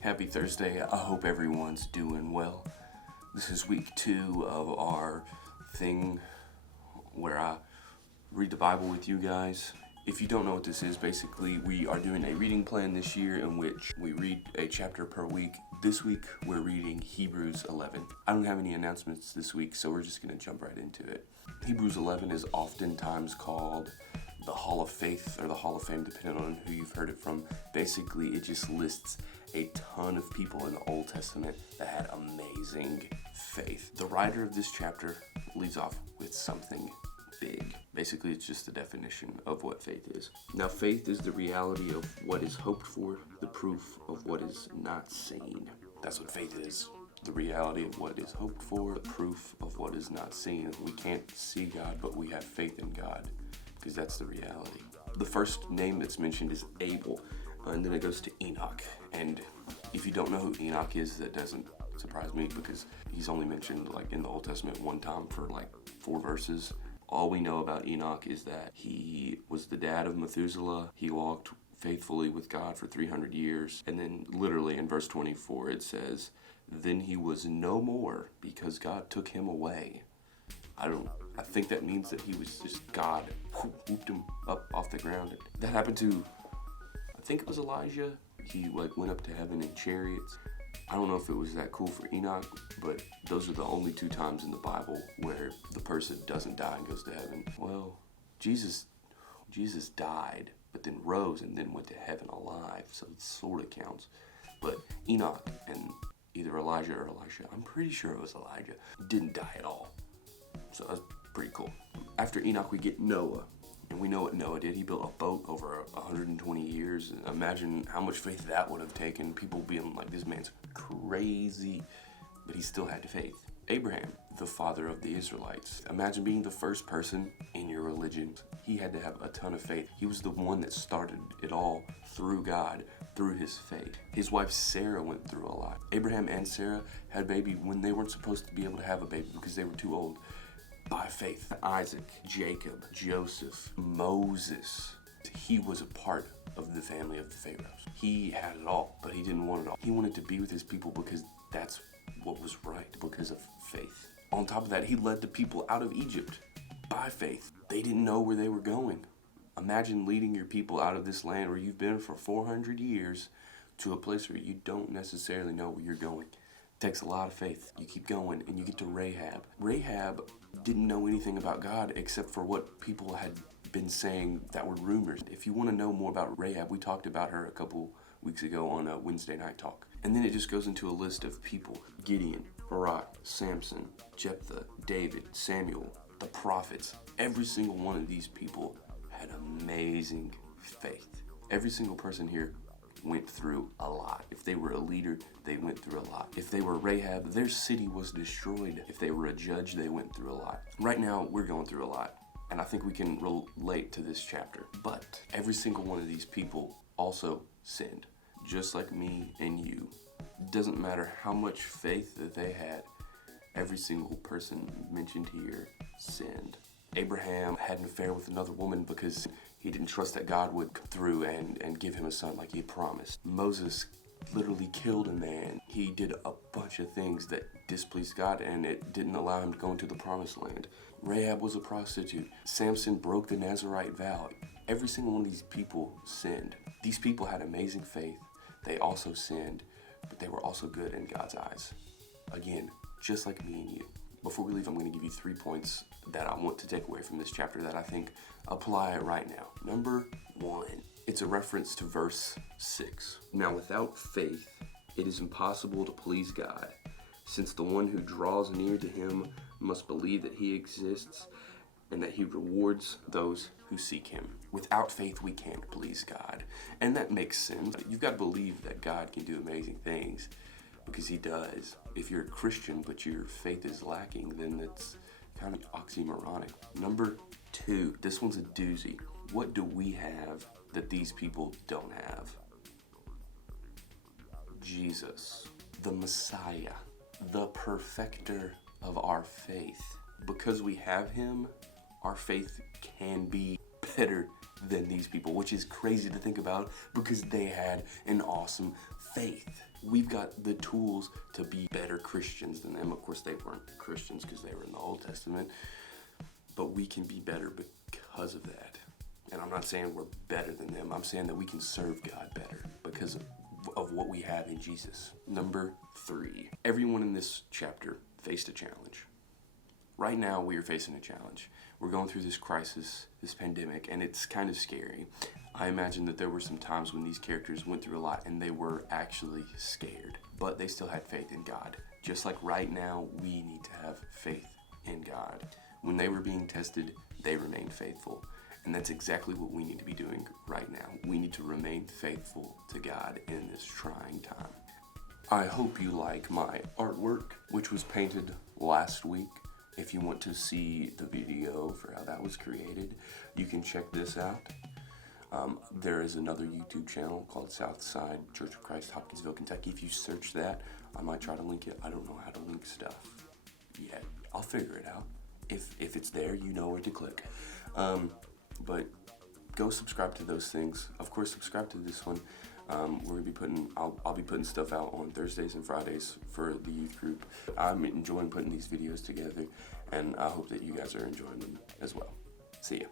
Happy Thursday. I hope everyone's doing well. This is week 2 of our thing where I read the Bible with you guys. If you don't know what this is, basically we are doing a reading plan this year in which we read a chapter per week. This week we're reading Hebrews 11. I don't have any announcements this week, so we're just going to jump right into it. Hebrews 11 is oftentimes called the Hall of Faith or the Hall of Fame, depending on who you've heard it from. Basically, it just lists a ton of people in the Old Testament that had amazing faith. The writer of this chapter leads off with something big. Basically, it's just the definition of what faith is. Now, faith is the reality of what is hoped for, the proof of what is not seen. That's what faith is. The reality of what is hoped for, the proof of what is not seen. We can't see God, but we have faith in God, because that's the reality. The first name that's mentioned is Abel, and then it goes to Enoch. And if you don't know who Enoch is, that doesn't surprise me, because he's only mentioned in the Old Testament one time for 4 verses. All we know about Enoch is that he was the dad of Methuselah. He walked faithfully with God for 300 years. And then literally in verse 24 it says, "Then he was no more because God took him away." I think that means that he was just God whooped him up off the ground. That happened to, I think it was Elijah. He went up to heaven in chariots. I don't know if it was that cool for Enoch, but those are the only 2 times in the Bible where the person doesn't die and goes to heaven. Well, Jesus died, but then rose and then went to heaven alive, so it sort of counts. But Enoch and either Elijah or Elisha, I'm pretty sure it was Elijah, didn't die at all. So that's pretty cool. After Enoch, we get Noah. And we know what Noah did. He built a boat over 120 years. Imagine how much faith that would have taken. People being like, this man's crazy. But he still had faith. Abraham, the father of the Israelites. Imagine being the first person in your religion. He had to have a ton of faith. He was the one that started it all through God, through his faith. His wife Sarah went through a lot. Abraham and Sarah had a baby when they weren't supposed to be able to have a baby because they were too old. By faith. Isaac, Jacob, Joseph, Moses. He was a part of the family of the Pharaohs. He had it all, but he didn't want it all. He wanted to be with his people because that's what was right, because of faith. On top of that, he led the people out of Egypt by faith. They didn't know where they were going. Imagine leading your people out of this land where you've been for 400 years to a place where you don't necessarily know where you're going. It takes a lot of faith. You keep going and you get to Rahab. Rahab didn't know anything about God except for what people had been saying that were rumors. If you want to know more about Rahab, we talked about her a couple weeks ago on a Wednesday night talk. And then it just goes into a list of people. Gideon, Barak, Samson, Jephthah, David, Samuel, the prophets. Every single one of these people had amazing faith. Every single person here went through a lot. If they were a leader, they went through a lot. If they were Rahab, their city was destroyed. If they were a judge, they went through a lot. Right now, we're going through a lot, and I think we can relate to this chapter. But every single one of these people also sinned, just like me and you. It doesn't matter how much faith that they had, every single person mentioned here sinned. Abraham had an affair with another woman because he didn't trust that God would come through and give him a son like he had promised. Moses literally killed a man. He did a bunch of things that displeased God, and it didn't allow him to go into the promised land. Rahab was a prostitute. Samson broke the Nazirite vow. Every single one of these people sinned. These people had amazing faith. They also sinned, but they were also good in God's eyes. Again, just like me and you. Before we leave, I'm going to give you 3 points that I want to take away from this chapter that I think apply right now. Number 1, it's a reference to verse 6. Now, without faith, it is impossible to please God, since the one who draws near to him must believe that he exists and that he rewards those who seek him. Without faith, we can't please God. And that makes sense. You've got to believe that God can do amazing things, because he does. If you're a Christian but your faith is lacking, then that's kind of oxymoronic. Number 2, this one's a doozy. What do we have that these people don't have? Jesus, the Messiah, the perfecter of our faith. Because we have him, our faith can be better than these people, which is crazy to think about because they had an awesome faith. We've got the tools to be better Christians than them. Of course, they weren't Christians because they were in the Old Testament, but we can be better because of that. And I'm not saying we're better than them. I'm saying that we can serve God better because of what we have in Jesus. Number 3, everyone in this chapter faced a challenge. Right now, we are facing a challenge. We're going through this crisis, this pandemic, and it's kind of scary. I imagine that there were some times when these characters went through a lot and they were actually scared, but they still had faith in God. Just like right now, we need to have faith in God. When they were being tested, they remained faithful. And that's exactly what we need to be doing right now. We need to remain faithful to God in this trying time. I hope you like my artwork, which was painted last week. If you want to see the video for how that was created, you can check this out. There is another YouTube channel called Southside Church of Christ, Hopkinsville, Kentucky. If you search that, I might try to link it. I don't know how to link stuff yet. I'll figure it out. If it's there, you know where to click. But go subscribe to those things. Of course, subscribe to this one. We're gonna be I'll be putting stuff out on Thursdays and Fridays for the youth group. I'm enjoying putting these videos together, and I hope that you guys are enjoying them as well. See ya.